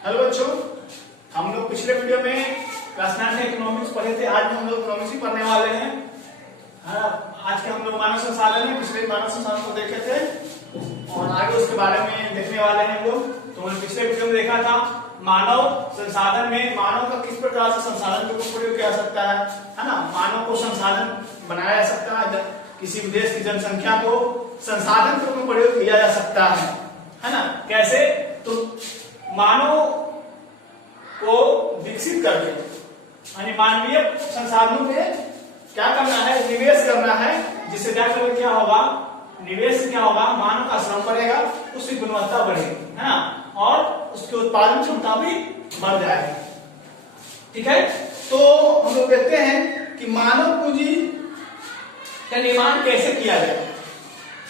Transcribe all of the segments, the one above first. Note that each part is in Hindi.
हेलो बच्चों, हम लोग पिछले वीडियो में क्लास 9 में इकोनॉमिक्स पढ़े थे। आज हम लोग इकोनॉमिक्स ही पढ़ने वाले हैं। आज के हम लोग मानव संसाधन है, पिछले मानव संसाधन को देखे थे और आगे उसके बारे में देखने वाले हैं हम लोग। तो हमने पिछले वीडियो में देखा था मानव संसाधन में मानव का किस प्रकार से संसाधन को प्रयोग किया जा सकता है ना। मानव को संसाधन बनाया जा सकता है, किसी भी देश की जनसंख्या को संसाधन के रूप में प्रयोग किया जा सकता है ना। कैसे? तो मानव को विकसित करके यानी मानवीय संसाधनों में क्या करना है, निवेश करना है, जिससे क्या करके क्या होगा, निवेश क्या होगा, मानव का श्रम बढ़ेगा, उसकी गुणवत्ता बढ़ेगी, है ना, और उसकी उत्पादन क्षमता भी बढ़ जाएगी। ठीक है, तो हम लोग देखते हैं कि मानव पूंजी का निर्माण कैसे किया जाए।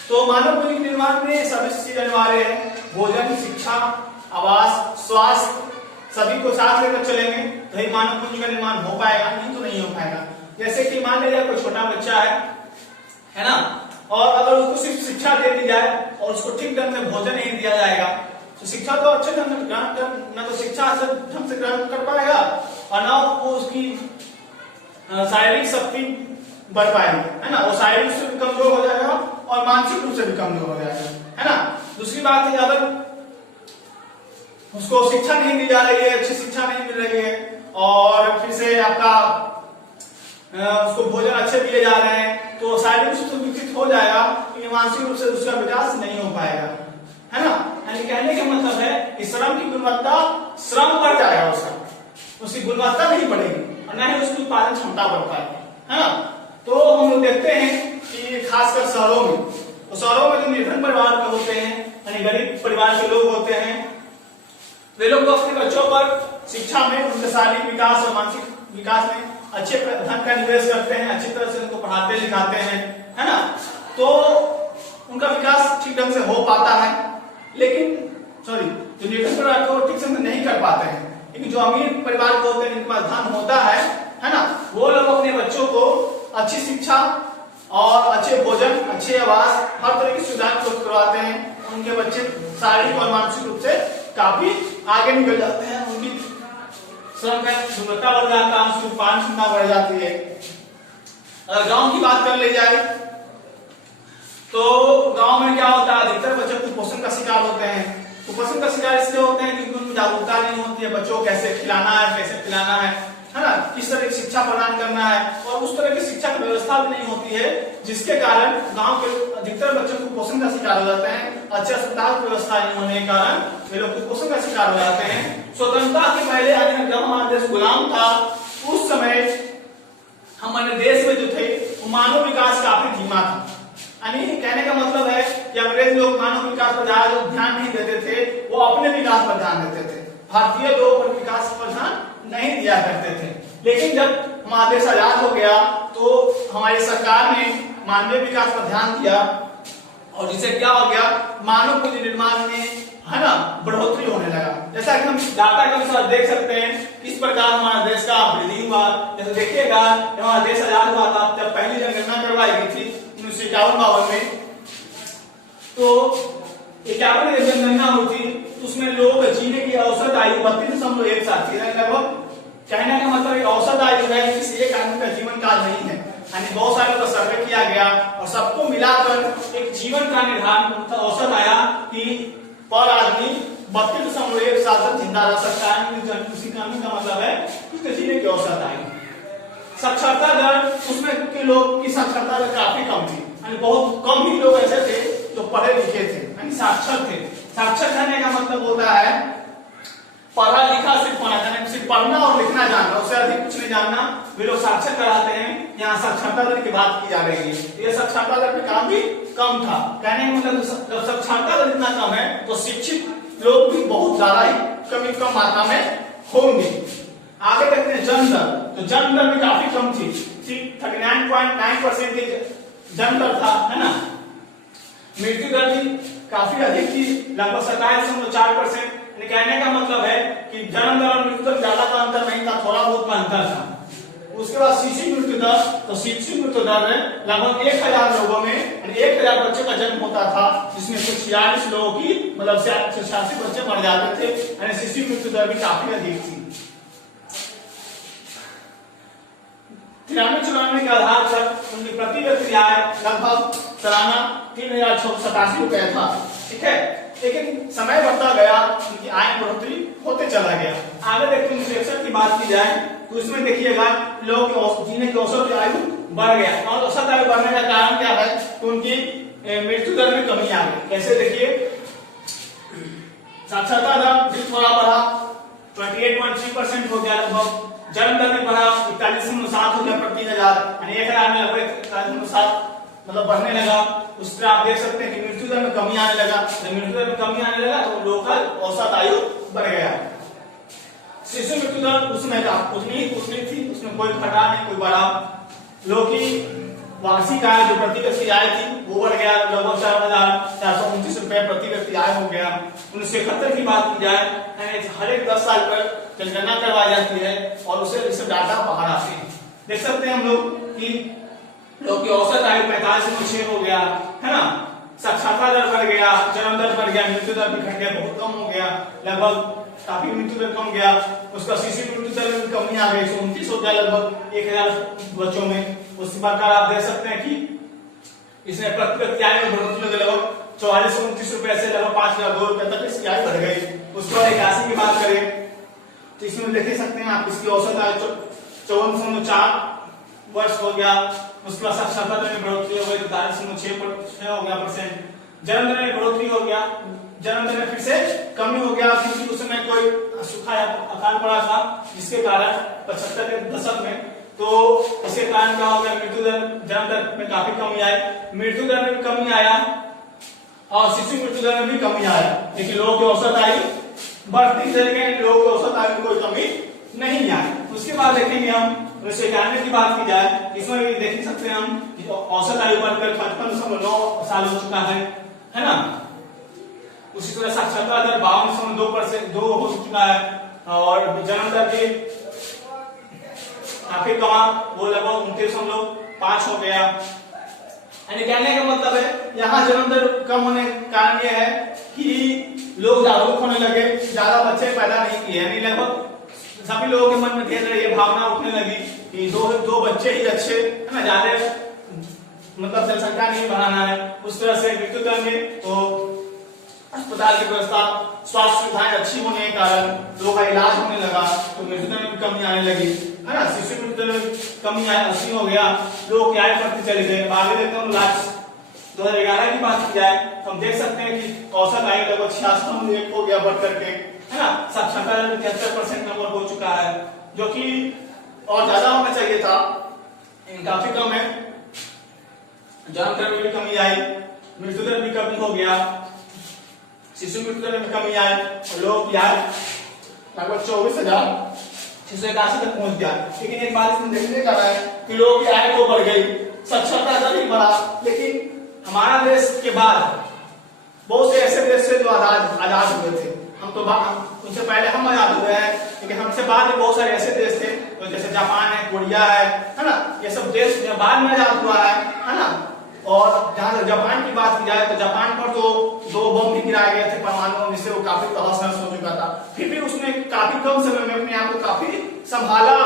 तो मानव पूंजी के निर्माण में सभी चीजें अनिवार्य है, भोजन, शिक्षा, आवास, स्वास्थ्य, सभी को साथ लेकर चलेंगे तो ही मानव पूंजी का निर्माण हो पाएगा, नहीं तो नहीं हो पाएगा। जैसे कि मान लीजिए कोई छोटा बच्चा है ना, और अगर उसको सिर्फ शिक्षा दे दी जाए और उसको ठीक ढंग से भोजन नहीं दिया जाएगा तो शिक्षा तो अच्छे ढंग से ग्रहण कर, ना तो शिक्षा अच्छे ढंग से ग्रहण कर पाएगा और ना वो उसकी शारीरिक शक्ति बढ़ पाएगी, है ना। वो शारीरिक रूप से भी कमजोर हो जाएगा और मानसिक रूप से भी कमजोर हो जाएगा, है ना। दूसरी बात है, अगर उसको शिक्षा नहीं दी जा रही है, अच्छी शिक्षा नहीं मिल रही है और फिर से आपका उसको भोजन अच्छे दिए जा रहे हैं तो शारीरिक रूप से विकसित हो जाएगा, लेकिन मानसिक रूप से उसका विकास नहीं हो पाएगा, है ना। यानी कहने का मतलब है कि श्रम की गुणवत्ता, श्रम बढ़ जाएगा उसका, उसकी गुणवत्ता नहीं बढ़ेगी और न ही उसकी उत्पादन क्षमता बढ़ पाएगी, है ना। तो हम लोग देखते हैं कि खासकर शहरों में, तो शहरों में जो निर्धन परिवार के होते हैं यानी गरीब परिवार के लोग होते हैं, वे लोग तो अपने बच्चों पर शिक्षा में, उनके शारीरिक विकास और मानसिक विकास में अच्छे धन का निवेश करते हैं, अच्छी तरह से उनको पढ़ाते लिखाते हैं, है ना। तो उनका विकास ठीक ढंग से हो पाता है, लेकिन जो निर्धन परिवार को ठीक से नहीं कर पाते हैं। लेकिन जो अमीर परिवार के होते हैं, जिनके पास धन होता है ना, वो लोग अपने बच्चों को अच्छी शिक्षा और अच्छे भोजन, अच्छे आवास, हर तरह की सुविधा उपलब्ध करवाते हैं। उनके बच्चे शारीरिक और मानसिक रूप से काफी आगे निकल जाते हैं, उनकी श्रम का गुणवत्ता बढ़ जाता है, उनकी उत्पादन क्षमता बढ़ जाती है। अगर गांव की बात कर ली जाए तो गांव में क्या होता है, अधिकतर बच्चे कुपोषण का शिकार होते हैं। कुपोषण का शिकार इसलिए होते हैं क्योंकि उनमें जागरूकता नहीं होती है, बच्चों को कैसे खिलाना है, कैसे पिलाना है ना, किस तरह की शिक्षा प्रदान करना है, और उस तरह की शिक्षा की व्यवस्था भी नहीं होती है, जिसके कारण गांव के अधिकतर बच्चों कुपोषण का शिकार हो जाते हैं। अच्छे अस्पताल की व्यवस्था नहीं होने के कारण वे लोग कुपोषण का शिकार हो जाते हैं। स्वतंत्रता के पहले जब हमारा देश गुलाम था, उस समय हमारे देश में जो थे वो मानव विकास काफी धीमा था। यानी कहने का मतलब है कि अंग्रेज लोग मानव विकास पर ज्यादा ध्यान नहीं देते थे, वो अपने विकास पर ध्यान देते थे। भारतीय लोग पर विकास पर ध्यान नहीं दिया करते थे। लेकिन जब हमारा देश आजाद हो गया तो हमारी सरकार ने मानवीय विकास पर ध्यान दिया और जिससे क्या हो गया, मानव पूंजी निर्माण में, है ना, बढ़ोतरी होने लगा। जैसा कि हम डाटा के अनुसार देख सकते हैं किस प्रकार हमारा देश का वृद्धि हुआ। जैसे देखिएगा, जब हमारा देश आजाद हुआ था जब पहली जनगणना करवाई गई थी 1951 में, तो 51 की जनगणना हुई थी, उसमें लोग जीने की औसत आयु 32.17 थी। लगभग कहने का मतलब एक औसत आयु है, किसी एक आदमी का जीवन काल नहीं है। यानी बहुत सारे लोग का सर्वे किया गया और सबको मिलाकर एक जीवन का निर्धारण औसत आया कि पर आदमी 32.1 साल तक जिंदा रह सकता है। उसी का मतलब है उसके जीने की औसत आयु। साक्षरता दर, उसमें के लोग की साक्षरता दर काफी कम थी, यानी बहुत कम ही लोग ऐसे थे जो पढ़े लिखे थे, यानी साक्षर थे। साक्षर कहने का मतलब होता है पढ़ा लिखा सिर्फ होना, सिर्फ पढ़ना और लिखना जानना, उससे अधिक कुछ नहीं जानना, वे लोग साक्षर कराते हैं। यहाँ साक्षरता दर की बात की जा रही है, ये साक्षरता दर भी काफी कम था। कहने का मतलब जब साक्षरता दर इतना कम है तो शिक्षित लोग भी बहुत ज्यादा ही कम मात्रा में होंगे। आगे देखते हैं जन्म दर, तो जन्म दर भी काफी कम थी, 39.9% जन्म दर था, है ना। मृत्यु दर भी काफी अधिक थी, लगभग 27.4%। कहने का मतलब है कि जन्म दर और मृत्यु दर ज्यादा का अंतर नहीं था, थोड़ा बहुत का अंतर था। उसके बाद शिशु मृत्यु दर, तो शिशु मृत्यु दर में लगभग 1000 लोगों में 1000 बच्चों का जन्म होता था, जिसमें कुछ 46 लोगों की मतलब 86 बच्चे मर जाते थे, यानी शिशु मृत्यु दर भी काफी अधिक थी। 93-94 के आधार पर उनकी प्रति व्यक्ति आय लगभग सालाना 3687 रुपए था, ठीक है। लेकिन समय बढ़ता गया, उनकी आय बढ़ोतरी होते चला गया। आगे देखते हैं इंफ्लेशन की बात की जाए तो इसमें देखिएगा लोगों के जीने की औसत आयु बढ़ गया, और औसत आयु बढ़ने का कारण क्या है, तो उनकी मृत्यु दर में कमी आ गई। कैसे देखिए, साक्षरता दर थोड़ा बढ़ा, 28.3% हो गया लगभग। जन्म दर में बढ़ा, 41.7 हो गया प्रति 1000, यानी 1000 में लगभग 41.7 मतलब बढ़ने लगा। उस पर आप देख सकते हैं कि मृत्यु दर में कमी आने लगा। जब मृत्यु दर में कमी आने लगा तो लोगों का औसत आयु बढ़ गया। शिशु मृत्यु दर उसमें उतनी थी, उसमें कोई घटा नहीं कोई बढ़ा। लोगों की वार्षिक आय जो प्रति व्यक्ति आय थी वो बढ़ गया, लगभग 4429 रुपए प्रति व्यक्ति आय हो गया। 1971 की बात की जाए, हर एक 10 साल पर जनगणना करवाई जाती है और उसे डाटा बाहर आते हैं। देख सकते हैं हम लोग कि लोग की औसत आयु 45.6 हो गया, है ना। साक्षरता दर बढ़ गया, जन्म दर बढ़ गया, मृत्यु दर भी घट गया, बहुत कम हो गया, लगभग काफी मृत्यु दर कम गया। उसका शिशु मृत्यु दर में कमी आ गई, 129 हो गया लगभग 1000 बच्चों में। उसी प्रकार आप देख सकते हैं कि इसने प्रति व्यक्ति आय में बढ़ोतरी लगभग 4429 रुपए से लगभग 5002 रुपए तक इसकी आय बढ़ गई। उसके बाद 81 की बात करें तो इसमें देख सकते हैं आप, इसकी औसत आय 54.4 वर्ष हो गया। उसके बाद साक्षरता दर में बढ़ोतरी हो गई, 43.6 हो गया %। जन्म दर में बढ़ोतरी हो गया, जन्म दर में फिर से कमी हो गया, क्योंकि उस समय कोई सूखा अकाल पड़ा था, जिसके कारण 75 के दशक में, तो इसके कारण क्या हो गया, मृत्यु दर जन्म दर में काफी कमी आई, मृत्यु दर में भी कमी आया और शिशु मृत्यु दर में भी कमी आया। लेकिन लोगों की औसत आयु बढ़ती चली गई, लोगों की औसत आयु में कोई कमी नहीं आई। उसके बाद देखेंगे हम 1991 की बात की जाए, इसमें भी देख सकते हैं हम औसत आयु बढ़कर 55.9 साल हो चुका है ना। उसी तरह साक्षरता दर 52.2% हो चुका है, और जन्म दर भी काफी कमा, वो लगभग 29.5 हो गया। यानी कहने का मतलब है यहाँ जन्म दर कम होने का कारण यह है कि लोग जागरूक होने लगे, ज्यादा बच्चे पैदा नहीं किए, यानी लगभग सभी लोगों के मन में धीरे धीरे ये भावना उठने लगी कि दो बच्चे ही अच्छे, है ना, ज्यादा मतलब जनसंख्या नहीं बढ़ाना है। उस तरह से मृत्यु दर में तो अस्पताल की व्यवस्था, स्वास्थ्य सुविधाएं अच्छी होने के कारण लोगों का इलाज होने लगा, तो मृत्यु दर में कमी आने लगी, है ना। शिशु मृत्यु दर में कमी आए 80 हो गया, लोग आय बढ़ती चली गई। आगे देखते हैं 2011 की बात की जाए तो हम देख सकते हैं कि औसत आयु लगभग 66 हो गया बढ़ करके, है ना। साक्षरता दर 73% नंबर हो चुका है, जो कि और ज्यादा होना चाहिए था, काफी कम है। जन्म दर में भी कमी आई, मृत्यु दर भी कमी हो गया, शिशु मृत्यु दर में कमी आई, और लोग यार लगभग 24,681 तक पहुंच गया। लेकिन एक बात इसमें देखने का है कि लोगों की आय तो बढ़ गई, साक्षरता दर भी बढ़ा, लेकिन हमारा देश के बाद बहुत से ऐसे देश थे जो आजाद हुए थे। हम तो उनसे पहले हम आजाद हुए हैं, क्योंकि हमसे बाद में बहुत सारे ऐसे देश थे, तो जैसे जापान है, कोरिया है ना, ये सब देश बाद में आजाद हुआ है ना। और जहां जापान की बात की जाए तो जापान पर तो 2 बम भी गिराए गए थे परमाणु, जिससे वो काफी तहस नहस हो चुका था। फिर भी उसने काफी कम समय में अपने आप को काफी संभाला,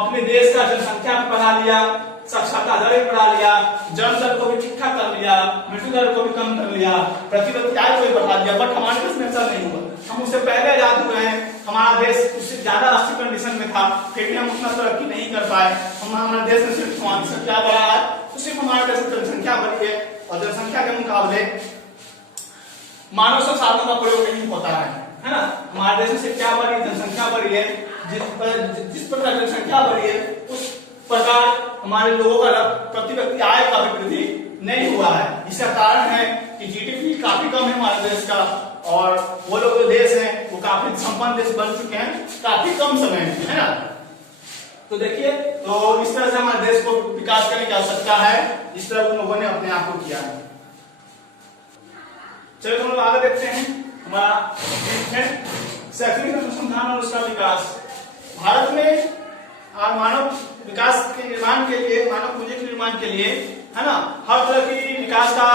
अपने देश का जनसंख्या बढ़ा लिया, साक्षरता दर भी बढ़ा लिया, जन्म दर को भी ठीक ठाक कर लिया, मृत्यु दर को भी कम कर लिया, प्रति व्यक्ति आय को भी बढ़ा दिया। बट हमारे देश में ऐसा नहीं हुआ, हम उससे पहले आजाद हुए हैं, हमारा देश उससे ज्यादा अच्छी कंडीशन में था, फिर भी हम उतना तरक्की नहीं कर पाए। हमारे देश में सिर्फ जनसंख्या बढ़ा है, तो सिर्फ हमारे देश में जनसंख्या बढ़ी है, और जनसंख्या के मुकाबले मानव संसाधनों का प्रयोग नहीं होता है ना। हमारे देश में सिर्फ क्या बढ़ी, जनसंख्या बढ़ी है। जिस प्रकार जनसंख्या बढ़ी है उस प्रकार हमारे लोगों का प्रति व्यक्ति आय का भी वृद्धि नहीं हुआ है। इसका कारण है कि जीडीपी काफी कम है हमारे देश का, और वो लोग जो देश हैं वो काफी संपन्न देश बन चुके हैं काफी कम समय में, है ना। तो देखिए, तो इस तरह से हमारे देश को विकास करने की आवश्यकता है, इस तरह उन लोगों ने अपने आप को किया है। चलिए हम लोग आगे देखते हैं, हमारा शैक्षणिक अनुसंधान और उसका विकास। भारत में और मानव विकास के निर्माण के लिए, मानव पूंजी के निर्माण के लिए, है ना, हर तरह की विकास का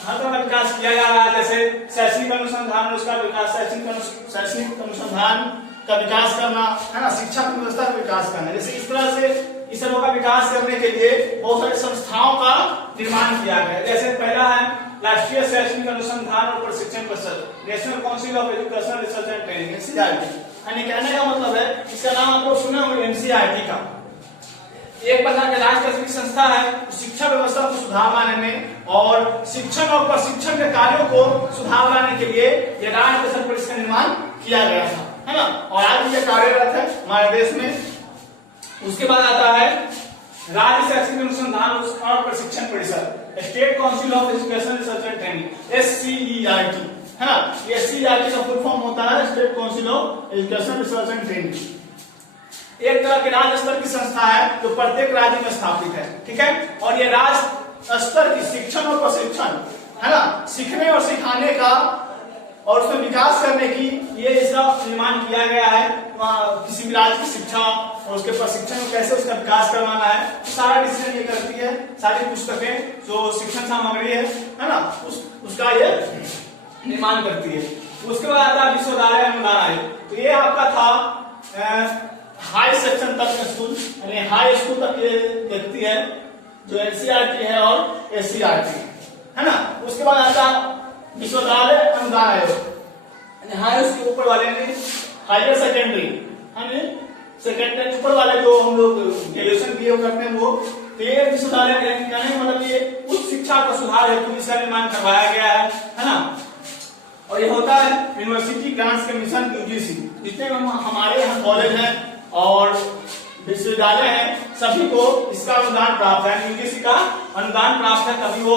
हर तरह का विकास किया जा रहा है। जैसे शैक्षणिक अनुसंधान, उसका विकास, शैक्षणिक अनुसंधान का विकास करना, है ना, शिक्षा की व्यवस्था का विकास करना। जैसे इस तरह से इस तरह का विकास करने के लिए बहुत सारी संस्थाओं का निर्माण किया गया। जैसे पहला है राष्ट्रीय शैक्षणिक अनुसंधान और प्रशिक्षण परिषद, national council of education research and training, NCERT. यानी कहने का मतलब है, इसका नाम आप लोग सुने होंगे एनसीईआरटी का। एक प्रकार का राज्य की संस्था है, शिक्षा व्यवस्था को सुधार लाने में और शिक्षण और प्रशिक्षण के कार्यों को सुधार लाने के लिए यह राज्य स्तर पर इसका निर्माण किया गया था, है ना, और आज भी यह कार्यरत है हमारे देश में। उसके बाद आता है राज्य शैक्षणिक अनुसंधान और प्रशिक्षण परिषद, state council of education research and training, SCERT, है ना। एससीईआरटी का फुल फॉर्म होता है state council of education research and training. एक तरह के राज्य स्तर की संस्था है जो प्रत्येक राज्य में स्थापित है, ठीक है। और ये राज्य स्तर की शिक्षण और प्रशिक्षण, है ना, सीखने और सिखाने का और उसमें विकास करने की, ये इसका निर्माण किया गया है। किसी भी राज्य की शिक्षा और उसके प्रशिक्षण में कैसे उसका विकास करवाना है, तो सारा डिसीजन ये करती है। सारी पुस्तकें जो शिक्षण सामग्री है ना, उसका ये निर्माण करती है। उसके बाद आता है विश्वविद्यालय अनुदान आयोग। तो ये आपका था हाई सेक्शन तक स्कूल, यानी हाई स्कूल तक ये देखती है, जो एनसीईआरटी है और एससीईआरटी, है ना। उसके बाद आता विश्वविद्यालय अनुदान आयोग, हाई उसके ऊपर वाले में हायर सेकेंडरी, यानी सेकेंडरी ऊपर वाले जो हम लोग ग्रेजुएशन किए करते हैं वो, तो ये विश्वविद्यालय मतलब ये उच्च शिक्षा का सुधार हेतु इसका निर्माण करवाया गया है ना। और ये होता है यूनिवर्सिटी ग्रांट्स कमीशन यूजीसी। जितने हमारे यहाँ कॉलेज हैं और विश्वविद्यालय हैं, सभी को इसका अनुदान प्राप्त है, यूजीसी का अनुदान प्राप्त है, तभी वो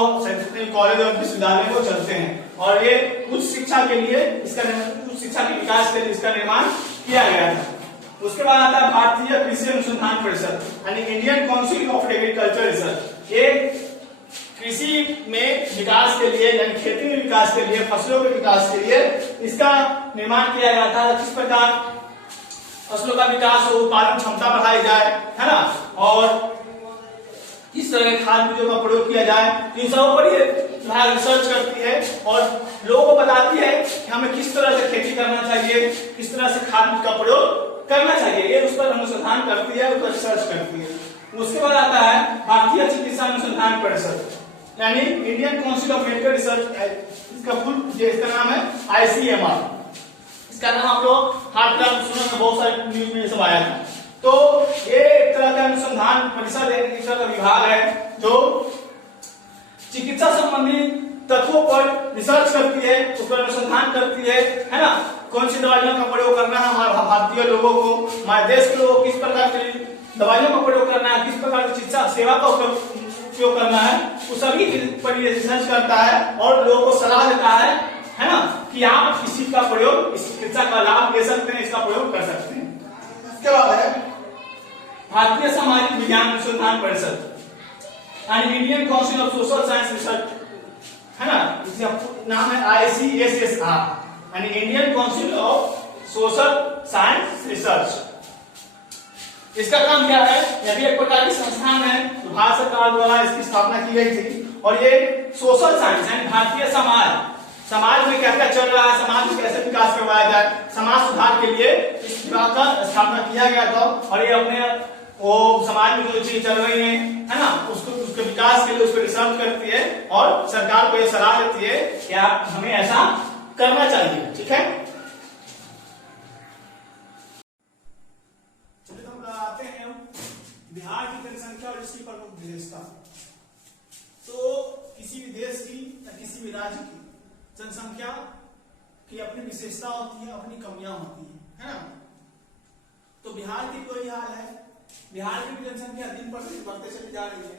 कॉलेज और विश्वविद्यालय को चलते हैं। और ये उच्च शिक्षा के लिए, इसका उच्च शिक्षा के विकास के लिए इसका निर्माण किया गया था। उसके बाद आता है भारतीय कृषि अनुसंधान परिषद, यानी Indian council of agriculture research. ये कृषि में विकास के लिए, यानी खेती में विकास के लिए, फसलों के विकास के लिए इसका निर्माण किया गया था। किस प्रकार फसलों का विकास हो, उत्पादन क्षमता बढ़ाई जाए, है ना, और किस तरह के खाद बीजों का प्रयोग किया जाए, इन सब पर ये रिसर्च करती है और लोगों को बताती है कि हमें किस तरह से खेती करना चाहिए, किस तरह से खाद बीज का प्रयोग करना चाहिए। ये उस पर अनुसंधान करती है, उस पर रिसर्च करती है। उसके बाद आता है भारतीय चिकित्सा अनुसंधान परिषद, यानी Indian council of medical research. इसका फुल इसका नाम है आईसीएमआर। इसका नाम आप लोग हार्ट ट्रांस सुने, बहुत सारे न्यूज में सब आया था। तो ये एक तरह का अनुसंधान परिषद है, एक तरह का विभाग है जो चिकित्सा संबंधी तत्वों पर रिसर्च करती है, उस पर अनुसंधान करती है ना। कौन सी दवाइयों का प्रयोग करना है हमारे भारतीय लोगों को, हमारे देश के लोगों को किस प्रकार की दवाइयों का प्रयोग करना है, किस प्रकार की चिकित्सा सेवा का उपयोग करना है, वो सभी पर ये रिसर्च करता है और लोगों को सलाह देता है ना, कि आप इसी का प्रयोग, इस चिकित्सा का लाभ ले सकते हैं, इसका प्रयोग कर सकते हैं। इसके बाद है भारतीय सामाजिक विज्ञान अनुसंधान परिषद, यानी Indian council of social science research, है ना। इसका नाम है ICSSR, यानी Indian council of social science research. इसका काम क्या है, यह भी एक प्रकार की संस्थान है, भारत सरकार द्वारा इसकी स्थापना की गई थी। और ये सोशल साइंस यानी भारतीय समाज में क्या क्या चल रहा है, समाज में कैसे विकास करवाया जाए, समाज सुधार के लिए इस विभाग का स्थापना किया गया था। और ये अपने वो समाज में जो चीज चल रही है ना, उसके विकास के लिए उस पर रिसर्च करती है और सरकार को ये सलाह देती है कि आप हमें ऐसा करना चाहिए, ठीक है। चलिए हम आते हैं बिहार की जनसंख्या और इसकी प्रमुख विशेषता। तो किसी भी देश की या किसी भी राज्य की जनसंख्या की अपनी विशेषता होती है, अपनी कमियां होती है ना। तो बिहार की कोई हाल है, बिहार की भी जनसंख्या दिन पर दिन बढ़ते चली जा रही है।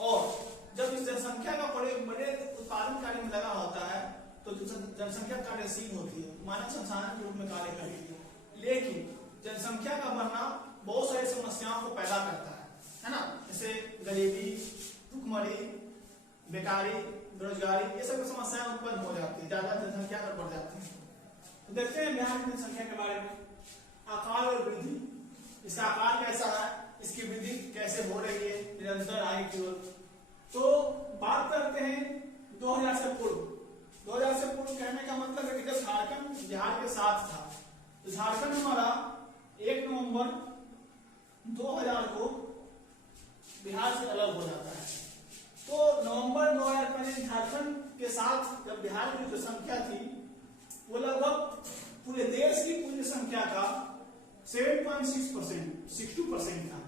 और जब इस जनसंख्या का बड़े उत्पादन कार्य में लगा होता है तो जनसंख्या कार्यशील होती है, मानव संसाधन के रूप में कार्य करती है। लेकिन जनसंख्या का बढ़ना बहुत सारी समस्याओं को पैदा करता है ना, जैसे गरीबी, भुखमरी, बेकारी, बेरोजगारी, ये सब समस्याएं उत्पन्न हो जाती है, ज्यादा जनसंख्या अगर बढ़ जाती है। तो देखते हैं बिहार की जनसंख्या के बारे में। आकार और वृद्धि, इसका आकार कैसा है, इसकी वृद्धि कैसे हो रही है निरंतर आगे की ओर। तो बात करते हैं 2000 से पूर्व। 2000 से पूर्व कहने का मतलब है कि जब झारखंड बिहार के साथ था, तो झारखंड हमारा 1 नवंबर 2000 को बिहार से अलग हो जाता है। तो नवंबर 2000 में झारखंड के साथ जब बिहार की जो संख्या थी वो लगभग पूरे देश की कुल संख्या का 7.6% 62% था,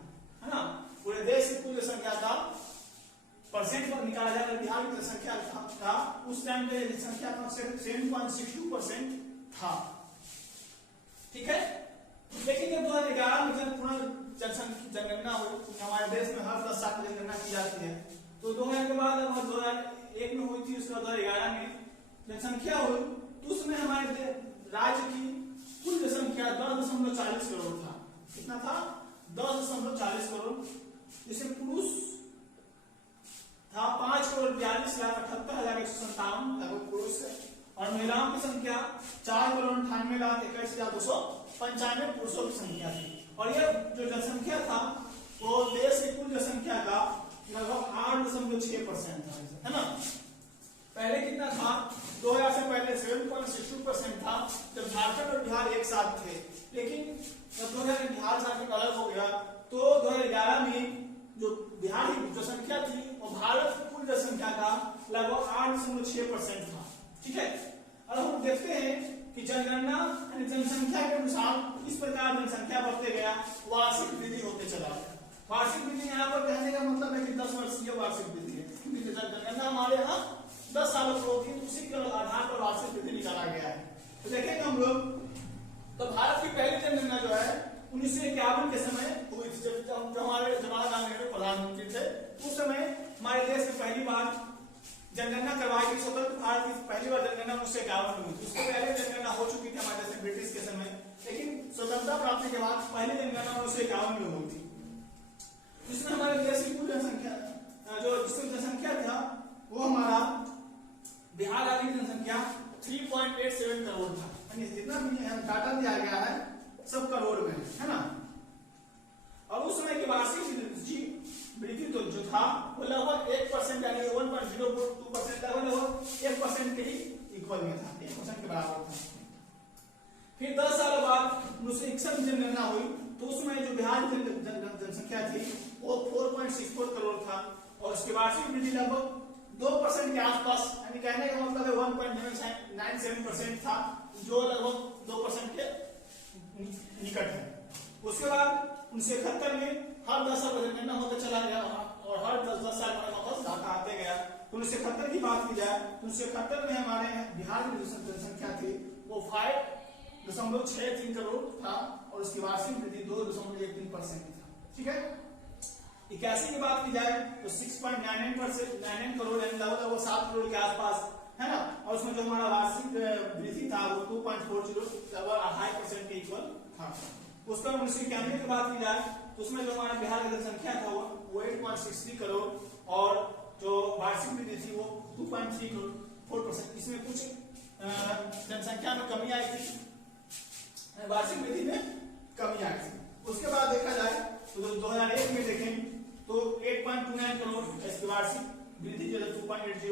है ना। पूरे देश की कुल संख्या का परसेंट पर निकाला जाए बिहार की संख्या था उस टाइम पे संख्या का 7.62% था, ठीक है। लेकिन जब 2011 में जब पूरा जनगणना हुई, हमारे देश में हर 10 साल में जनगणना की जाती है, तो 2000 के बाद 2001 में हुई थी, उसके बाद 2011 में जनसंख्या हुई, तो उसमें हमारे राज्य की कुल जनसंख्या 10.40 करोड़ था। कितना था? 10.40 करोड़, जिसमें पुरुष था 5,42,78,157 लगभग पुरुष है, और महिलाओं की संख्या 4,98,21,295 पुरुषों की संख्या थी। और यह जो जनसंख्या था वो देश की कुल जनसंख्या का लगभग 8.6% था, है ना। पहले कितना था? 2000 से पहले 7.62% था जब झारखंड और बिहार एक साथ थे। लेकिन जब 2000 में बिहार झारखंड अलग हो गया तो 2011 में जो बिहार की जो संख्या थी वो भारत की कुल जनसंख्या का लगभग 8.6% था, ठीक है। अब हम देखते हैं कि जनगणना यानी जनसंख्या के अनुसार इस प्रकार जनसंख्या बढ़ते गया, वार्षिक वृद्धि होते चला गया। वार्षिक वृद्धि यहाँ पर कहने का मतलब है कि 10 वर्षीय वार्षिक वृद्धि है, क्योंकि जनगणना हमारे यहाँ 10 सालों की होती है, उसी के आधार पर वार्षिक वृद्धि निकाला गया है। तो देखेंगे हम लोग, तो भारत की पहली जनगणना जो है 1951 के समय हुई थी, जब हमारे जवाहरलाल नेहरू प्रधानमंत्री थे। उस समय हमारे देश में पहली बार जनगणना करवाई गई। स्वतंत्र भारत की पहली बार जनगणना 1951 में हुई थी। उसके पहले जनगणना हो चुकी थी हमारे देश में ब्रिटिश के समय, लेकिन स्वतंत्रता प्राप्ति के बाद पहली जनगणना 1951 में हुई थी, जिसमें हमारे देश की कुल जनसंख्या जो जिसमें जनसंख्या था वो हमारा बिहार राज्य की जनसंख्या 3.87 करोड़ था, यानी जितना भी डाटा दिया गया है सब करोड़ में है ना। और उस समय की वार्षिक वृद्धि तो जो था वो लगभग 1% यानी 1.02% लगभग 1% के ही इक्वल में था, 1% के बराबर था। फिर 10 साल बाद 1961 में जनगणना हुई, तो उसमें जो बिहार की जनसंख्या थी वो 4.64 करोड़ था, और उसकी वार्षिक वृद्धि लगभग 2% के आसपास, यानी कहने का मतलब है 1.97% था, जो लगभग 2% के निकट है। उसके बाद 1971 में हर 10 साल जनगणना होता चला गया, और हर 10 साल में वापस डाटा आते गया। 1971 की बात की जाए तो 1971 में हमारे बिहार की जो जनसंख्या थी वो 5.63 करोड़ था, और उसकी वार्षिक वृद्धि 2.13% था, ठीक है। 81 की बात की जाए तो 6.99 करोड़ यानी लगभग 7 करोड़ के आसपास, है ना। और उसमें जो हमारा वार्षिक वृद्धि था वो 2.40 लगभग 2.5% के इक्वल था। उसका 1991 की बात की जाए तो उसमें जो हमारा बिहार की जनसंख्या था वो 8.63 करोड़, और जो वार्षिक वृद्धि थी वो 2.34%। इसमें कुछ जनसंख्या में कमी आई थी, वार्षिक वृद्धि में कमी आई थी। उसके बाद देखा जाए तो 2001 में देखें तो 8.29 करोड़ इसकी वार्षिक वृद्धि जो 2.80,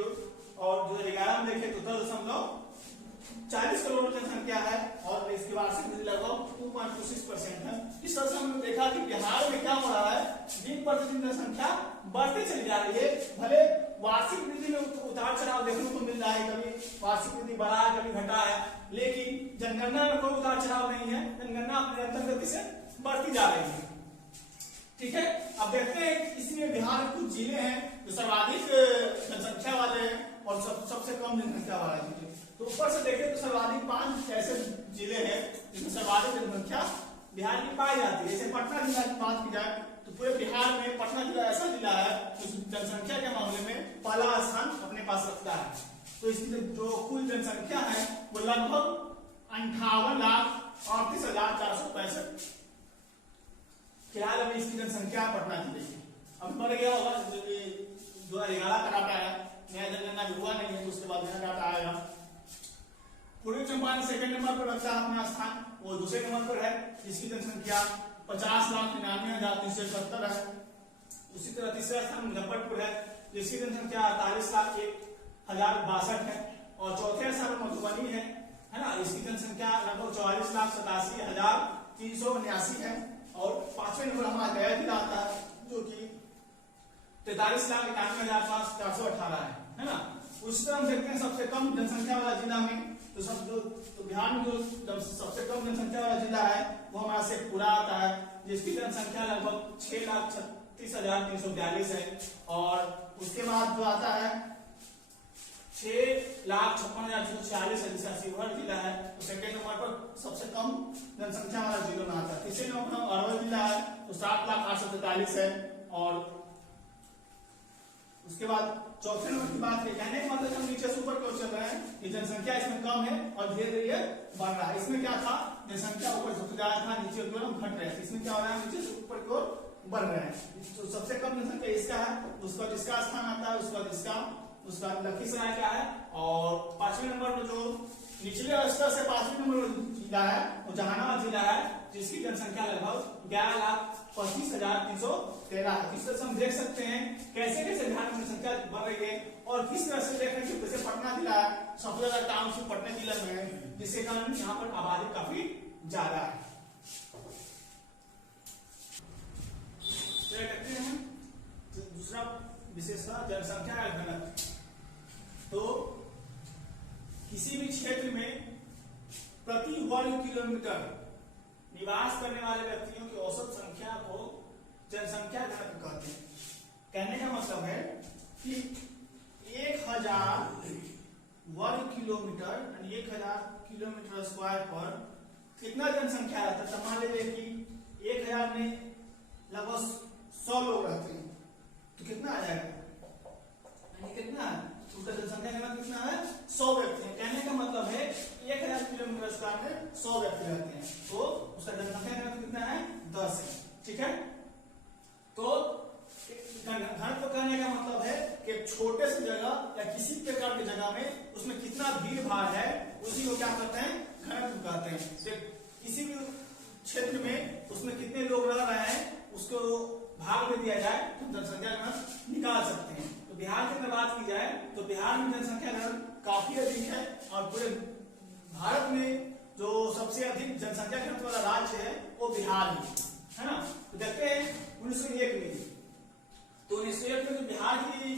और 2011 में देखें तो 10.40 करोड़ जनसंख्या है, और इसकी वार्षिक वृद्धि लगभग 2.26% है। इस तरह से हमने देखा कि बिहार में क्या हो रहा है, दिन प्रतिदिन जनसंख्या बढ़ती चली जा रही है। भले वार्षिक वृद्धि में उतार चढ़ाव देखने को मिल रहा है, कभी वार्षिक वृद्धि बढ़ा है कभी घटा है, लेकिन जनगणना में कोई उतार चढ़ाव नहीं है, जनगणना निरंतर गति से बढ़ती जा रही है, ठीक है। अब देखते हैं इसमें बिहार में कुछ जिले हैं जो सर्वाधिक जनसंख्या वाले हैं और सबसे कम जनसंख्या वाले जिले। तो ऊपर से देखें तो सर्वाधिक 5 ऐसे जिले हैं जिसमें सर्वाधिक जनसंख्या बिहार की पाई जाती है। जैसे पटना जिला की बात की जाए तो पूरे बिहार में पटना जिला ऐसा जिला है जो जनसंख्या के मामले में पहला स्थान अपने पास रखता है। तो इसकी जो कुल जनसंख्या है वो लगभग 58,38,465 फिलहाल अभी इसकी जनसंख्या पटना जिले की। अब बढ़ गया होगा, 2011 का डाटा है, नया जनगणना हुआ नहीं है तो उसके बाद नया डाटा आएगा। पूर्वी चंपारण सेकंड नंबर पर रखता है अपना स्थान, वो दूसरे नंबर पर है जिसकी जनसंख्या 50,99,371 है। उसी तरह तीसरा स्थान मुजफ्फरपुर है जिसकी जनसंख्या 48,01,062 है। और चौथे स्थान मधुबनी है ना, इसकी जनसंख्या लगभग 44,87,379 है। और पांचवें नंबर हमारा गया जिला आता है जो कि 43,91,418 है ना। उसी तरह हम देखते हैं सबसे कम जनसंख्या वाला जिला में तो बिहार में जो सबसे कम जनसंख्या वाला जिला है वो हमारा शेखपुरा आता है जिसकी जनसंख्या लगभग 6,36,342 है। और उसके बाद जो आता है 6,56,646 है जिसका शिवहर जिला है। तो सेकेंड नंबर पर सबसे कम जनसंख्या वाला जिलों में आता है। तीसरे नंबर पर अरवल जिला है तो 7,843 है। और उसके बाद चौथे नंबर की बात है, कहने का मतलब हम नीचे से ऊपर क्यों चल रहे हैं, ये जनसंख्या इसमें कम है और धीरे धीरे बढ़ रहा है। इसमें क्या था, जनसंख्या ऊपर से ज्यादा था, नीचे की ओर हम घट रहे हैं। इसमें क्या हो रहा है, नीचे से ऊपर की ओर बढ़ रहे हैं। तो सबसे कम जनसंख्या इसका है, उसका जिसका स्थान आता है उसका लखीसराय का है। और पांचवें नंबर पर जो निचले स्तर से पांचवें नंबर जिला है वो जहानाबाद जिला है जिसकी जनसंख्या लगभग 11,25,313 है। इस तरह से हम देख सकते हैं कैसे कैसे बिहार में जनसंख्या बढ़ रही है। और किस तरह से देख रहे हैं, जैसे पटना जिला है सबसे ज्यादा टाउनशिप पटना जिला में है जिसके कारण यहाँ पर आबादी काफी ज्यादा है। देखते हैं दूसरा विशेषता जनसंख्या का घनत्व। तो किसी भी क्षेत्र में प्रति वर्ग किलोमीटर निवास करने वाले व्यक्तियों की औसत संख्या को जनसंख्या घनत्व कहते हैं। कहने का मतलब है कि 1000 वर्ग किलोमीटर 1000 किलोमीटर स्क्वायर पर कितना जनसंख्या रहता है। तो मान लीजिए कि 1000 में लगभग 100 लोग रहते हैं तो कितना आ जाएगा, कितना है उसका जनसंख्या घनत्व कितना है, 100 व्यक्ति है। कहने का मतलब है 1000 किलोमीटर स्क्वायर में 100 व्यक्ति रहते हैं तो उसका जनसंख्या घनत्व कितना है, 10 है। ठीक है, तो घनत्व कहने का मतलब है कि छोटे से जगह या किसी प्रकार की जगह में उसमें कितना भीड़ भाड़ है उसी को क्या कहते हैं, घनत्व कहते हैं। किसी भी क्षेत्र में उसमें कितने लोग रह रहे हैं उसको भाग में दिया जाए तो जनसंख्या घनत्व निकाल सकते हैं। तो बिहार की अगर बात की जाए तो बिहार में जनसंख्या घनत्व काफी अधिक है और पूरे भारत में जो सबसे अधिक जनसंख्या घनत्व वाला राज्य है वो बिहार है ना। तो देखते हैं 1901 में, तो 1901 में जो बिहार की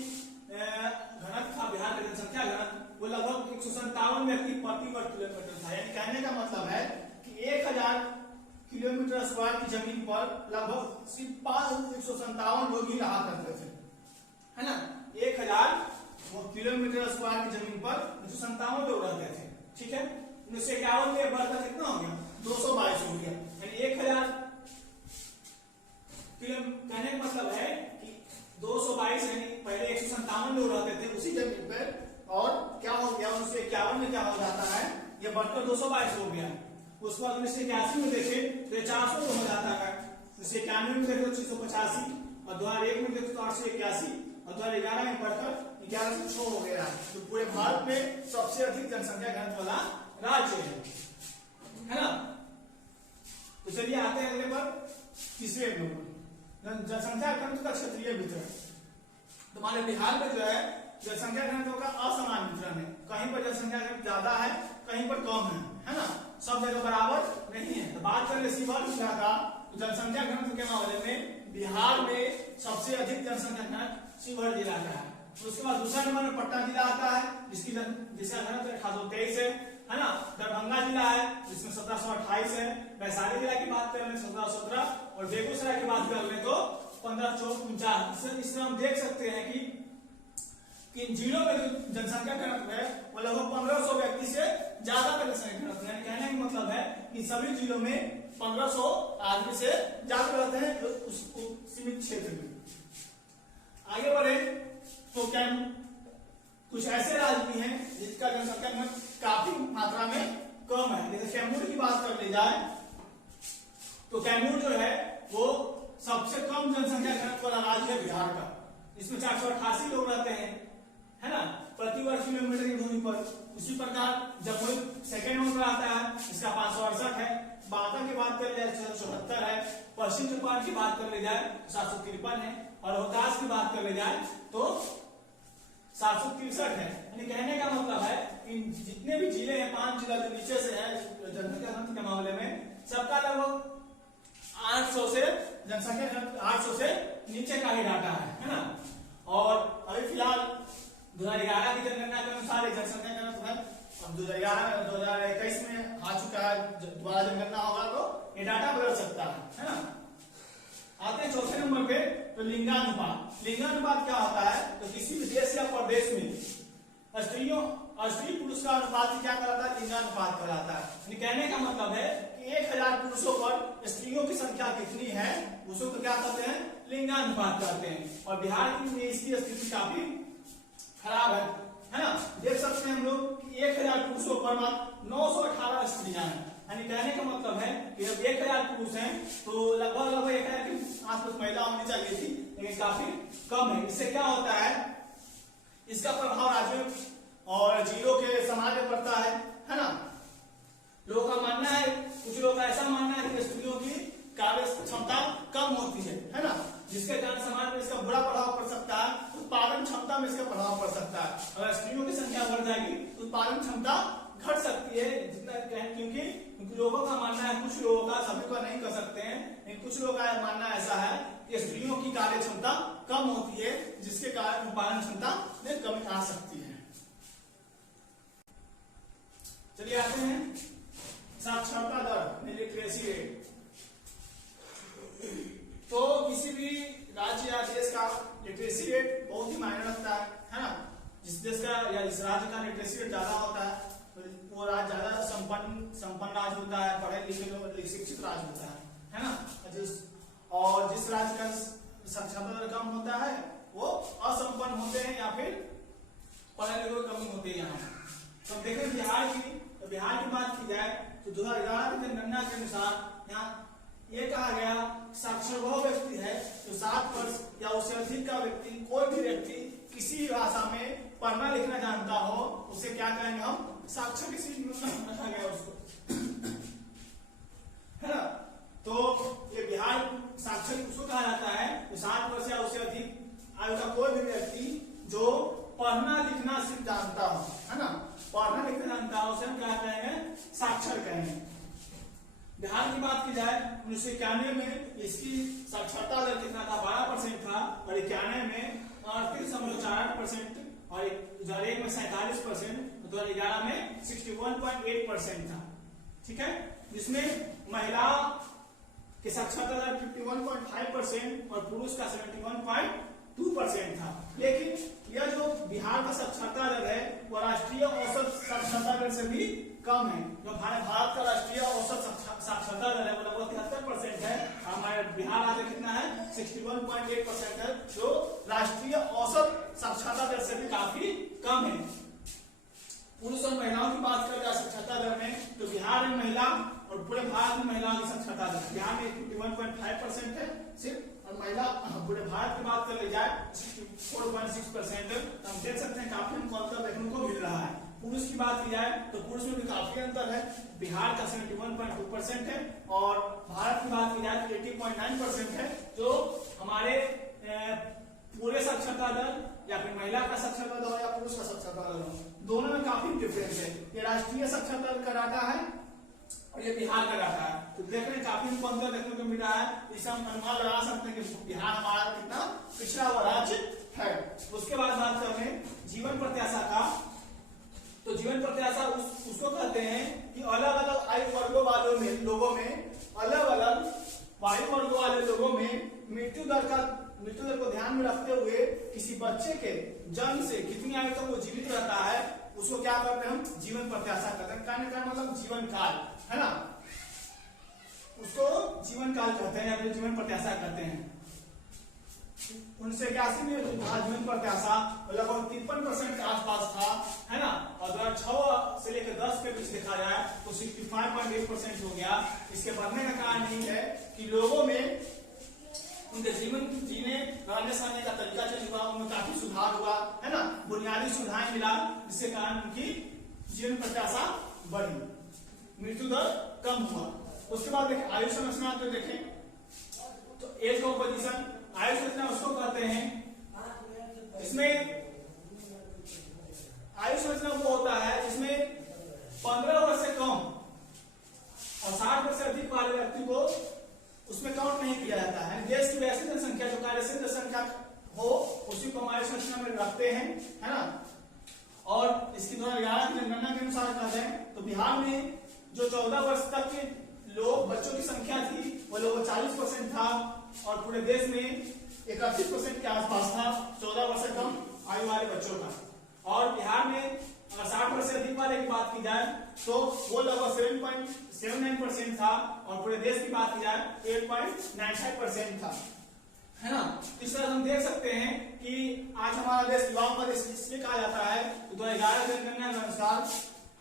घनत्व था, बिहार का जनसंख्या घनत्व वो लगभग 157 व्यक्ति प्रति वर्ग किलोमीटर था। यानी कहने का मतलब है कि 1000 किलोमीटर स्क्वायर की जमीन पर लगभग सिर्फ 157 लोग ही रहा करते थे, है ना। 1000 किलोमीटर स्क्वायर की जमीन पर 157 लोग रहते थे। ठीक है, 1951 में बढ़कर कितना हो गया, 222 हो गया। यानी 1000 कहने का मतलब है कि 222 यानी पहले 157 लोग रहते थे उसी जमीन पर, और क्या हो गया 1951 में क्या हो जाता है, ये बढ़कर 222 हो गया। उसके बाद 1981 में देखे तो 400 हो जाता है। 1991 में देखे तो 685 और 2001 में देखे तो 881 और 2011 में बढ़कर 1106 हो गया। तो पूरे भारत में सबसे अधिक जनसंख्या घनत्व वाला राज्य है ना। तो चलिए आते हैं अगले पर, तीसरे नंबर जनसंख्या घनत्व का क्षेत्रीय वितरण। तो हमारे बिहार में जो है जनसंख्या घनत्व का असमान वितरण है। कहीं पर जनसंख्या घनत्व ज्यादा है, कहीं पर कम है ना, सब जगह बराबर नहीं है। तो बात करें शिवहर जिला का, तो जनसंख्या घनत्व के मामले में बिहार में सबसे अधिक जनसंख्या घनत्व शिवहर जिला का है। तो उसके बाद दूसरा नंबर में पटना जिला आता है जिसका घनत्व 1823 है ना। दरभंगा जिला है जिसमें 1728 है। वैशाली जिला की बात करें 1717 और बेगूसराय की बात कर ले तो 1549। इसमें हम देख सकते हैं कि इन जिलों में जो जनसंख्या घनत्व है वो लगभग 1500 व्यक्ति से ज्यादा का जनसंख्या घनत्व है। कहने का मतलब है कि सभी जिलों में 1500 आदमी से ज्यादा रहते हैं उस सीमित क्षेत्र में। आगे बढ़े तो क्या कुछ ऐसे राज्य भी हैं जिसका जनसंख्या घनत्व काफी मात्रा में कम है। जैसे कैमूर की बात कर ली जाए तो कैमूर जो है वो सबसे कम जनसंख्या घनत्व वाला राज्य है बिहार का। इसमें 488 लोग रहते हैं, है ना, प्रति वर्ग किलोमीटर की भूमि पर। उसी प्रकार जमुई सेकेंड नंबर पर आता है, इसका 568 है। बांका की बात कर जाए 74 है। पश्चिम चंपारण की बात कर ले जाए 753 है, और रोहतास की बात कर ले जाए तो 763 है। यानी कहने का मतलब है कि जितने भी जिले हैं, 5 जिला जो नीचे से है जनसंख्या घनत्व के मामले में, सबका लगभग 800 से जनसंख्या 800 से नीचे का ही डाटा है ना। और अभी फिलहाल 2011 की जनगणना के अनुसार जनसंख्या घनत्व है, अब 2021 में आ चुका है, दोबारा जनगणना होगा तो ये डाटा बदल सकता है ना। आते हैं चौथे नंबर पे, तो लिंगानुपात। लिंगानुपात क्या होता है, तो किसी भी देश या प्रदेश में स्त्री पुरुष का अनुपात क्या कहलाता है, लिंगानुपात कहलाता है। कहने का मतलब है कि 1000 पुरुषों पर स्त्रियों की संख्या कितनी है, उसको तो क्या कहते हैं, लिंगानुपात कहते हैं। और बिहार में इसकी स्थिति काफी खराब है ना। देख सकते हैं हम लोग कि 1000 पुरुषों पर मात्र 918 स्त्रियां हैं। यानी कहने का मतलब है कि जब 1000 पुरुष हैं तो लगभग 1000 के आसपास महिला होनी चाहिए थी, लेकिन काफी कम है। इससे क्या होता है, इसका प्रभाव राज्यों और जिलों के समाज में पड़ता है ना। लोगों का मानना है, कुछ लोगों का ऐसा मानना है कि स्त्रियों की कार्य क्षमता कम होती है ना, जिसके कारण समाज में इसका बुरा प्रभाव पड़ सकता है, उत्पादन क्षमता में इसका प्रभाव पड़ सकता है। अगर स्त्रियों की संख्या बढ़ जाएगी तो उत्पादन क्षमता घट सकती है जितना, क्योंकि लोगों का मानना है, कुछ लोगों का, सभी को नहीं कर सकते हैं, लेकिन कुछ लोगों का मानना ऐसा है कि स्त्रियों की कार्य क्षमता कम होती है, जिसके कारण उत्पादन क्षमता में कमी आ सकती है। चलिए आते हैं साक्षरता दर, लिटरेसी रेट। तो किसी भी राज्य या देश का लिटरेसी रेट बहुत ही मायने रखता है ना। जिस देश का या जिस राज्य का लिटरेसी रेट ज्यादा होता है तो वो राज्य ज्यादा संपन्न राज्य होता है, पढ़े लिखे शिक्षित राज्य होता है ना। और जिस राज्य का साक्षरता दर कम होता है वो असंपन्न होते हैं या फिर पढ़े लिखे कम होते हैं। यहाँ तो देखें बिहार की बात की जाए तो 2011 की जनगणना के अनुसार यहाँ ये कहा गया, साक्षर वह व्यक्ति है जो 7 वर्ष या उससे अधिक का व्यक्ति, कोई भी व्यक्ति किसी भाषा में पढ़ना लिखना जानता हो, उसे क्या कहेंगे हम, साक्षर। किसी रखा गया उसको, है ना। तो ये बिहार साक्षर उसको कहा जाता है, 7 वर्ष या उससे अधिक आयु का कोई भी व्यक्ति जो पढ़ना लिखना सिर्फ जानता हो, है ना, पढ़ना लिखना जानता हो, उसे हम क्या कहेंगे, साक्षर कहेंगे। बिहार की बात की जाए 1991 में इसकी साक्षरता दर कितना था, 12% था, और 91 में 38.48%, और 2001 में 47%, 2011 में 61.8% था। ठीक है, जिसमें महिला की साक्षरता दर 51.5% और पुरुष का 71.2% था। लेकिन यह जो बिहार का साक्षरता दर है वो राष्ट्रीय औसत साक्षरता दर से भी कम है। जो भारत का राष्ट्रीय औसत साक्षरता दर है वो लगभग 73% है, हमारे बिहार राज्य कितना है, 61.8% है, जो राष्ट्रीय औसत साक्षरता दर से भी काफी कम है। पुरुष और महिलाओं की बात करें जाए साक्षरता दर में, तो बिहार में महिला और पूरे भारत में महिलाओं की साक्षरता दर, बिहार में 51.5% है सिर्फ, और महिला पूरे भारत की बात कर ली जाए 64.6%। हम देख सकते हैं काफी हमको अंतर देखने को मिल रहा है। पुरुष की बात की जाए तो पुरुष में भी काफी अंतर है, बिहार का 71.2% है, और भारत की बात की जाए तो 80.9% है, जो हमारे पूरे साक्षरता दर या फिर महिला का साक्षरता दर या पुरुष का साक्षरता दर, दोनों में काफी डिफरेंस है। ये राष्ट्रीय साक्षरता दर का डाटा है और ये बिहार का डाटा है, तो देखने काफी हमको अंतर देखने को मिल रहा है। इससे हम अनुमान लगा सकते हैं कि बिहार हमारा कितना पिछड़ा हुआ राज्य है। उसके बाद बात करें जीवन प्रत्याशा का, तो जीवन प्रत्याशा उसको कहते हैं कि अलग अलग आयु वर्गों वालों में लोगों में अलग अलग आयु वर्गों वाले लोगों में मृत्यु दर को ध्यान में रखते हुए किसी बच्चे के जन्म से कितनी आयु तक वो जीवित रहता है, उसको क्या करते हैं, हम जीवन प्रत्याशा कहते हैं। कहने का मतलब जीवन काल, है ना, उसको जीवन काल कहते हैं या फिर जीवन प्रत्याशा कहते हैं। 1981 में जीवन प्रत्याशा लगभग 53% के आसपास था, है ना, और 2006 से लेकर 10 के बीच देखा जाए तो 65.8% हो गया। इसके बढ़ने का कारण यही है कि लोगों में उनके जीवन जीने रहने सहने का तरीका चेंज हुआ, उनमें काफी सुधार हुआ, है ना, बुनियादी सुधार मिला, जिसके कारण उनकी जीवन प्रत्याशा बढ़ी, मृत्यु दर कम हुआ। उसके बाद देखें आयु संरचना, तो देखें एज कॉम्पोजिशन, आयु संरचना उसको कहते हैं। इसमें आयु संरचना वो होता है जिसमें 15 वर्ष से कम और 60 वर्ष से अधिक वाले व्यक्ति को उसमें काउंट नहीं किया जाता है। देश की वैसी जनसंख्या जो कार्यशील जनसंख्या हो उसी को हमारे संरचना में रखते हैं, है ना। और इसकी 2011 की जनगणना के अनुसार कहते हैं तो बिहार में जो 14 वर्ष तक के लोग बच्चों की संख्या थी वो लोग 40% था और पूरे देश में 31% के आसपास था 14 वर्ष से कम आयु वाले बच्चों का। और बिहार में अगर 60 वर्ष से अधिक वाले की बात की जाए तो वो लगभग 7.79% था और पूरे देश की बात की जाए 8.95% था, है ना। इस तरह हम देख सकते हैं कि आज हमारा देश युवाओं का देश इसलिए कहा जाता है तो 2011 जनगणना के अनुसार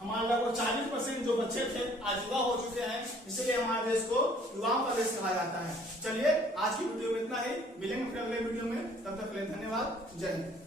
हमारा लगभग 40% जो बच्चे थे आज युवा हो चुके हैं, इसलिए हमारे देश को युवाओं का देश कहा जाता है। चलिए आज की वीडियो में इतना ही, मिलेंगे फिर अगले वीडियो में, तब तक के लिए धन्यवाद, जय हिंद।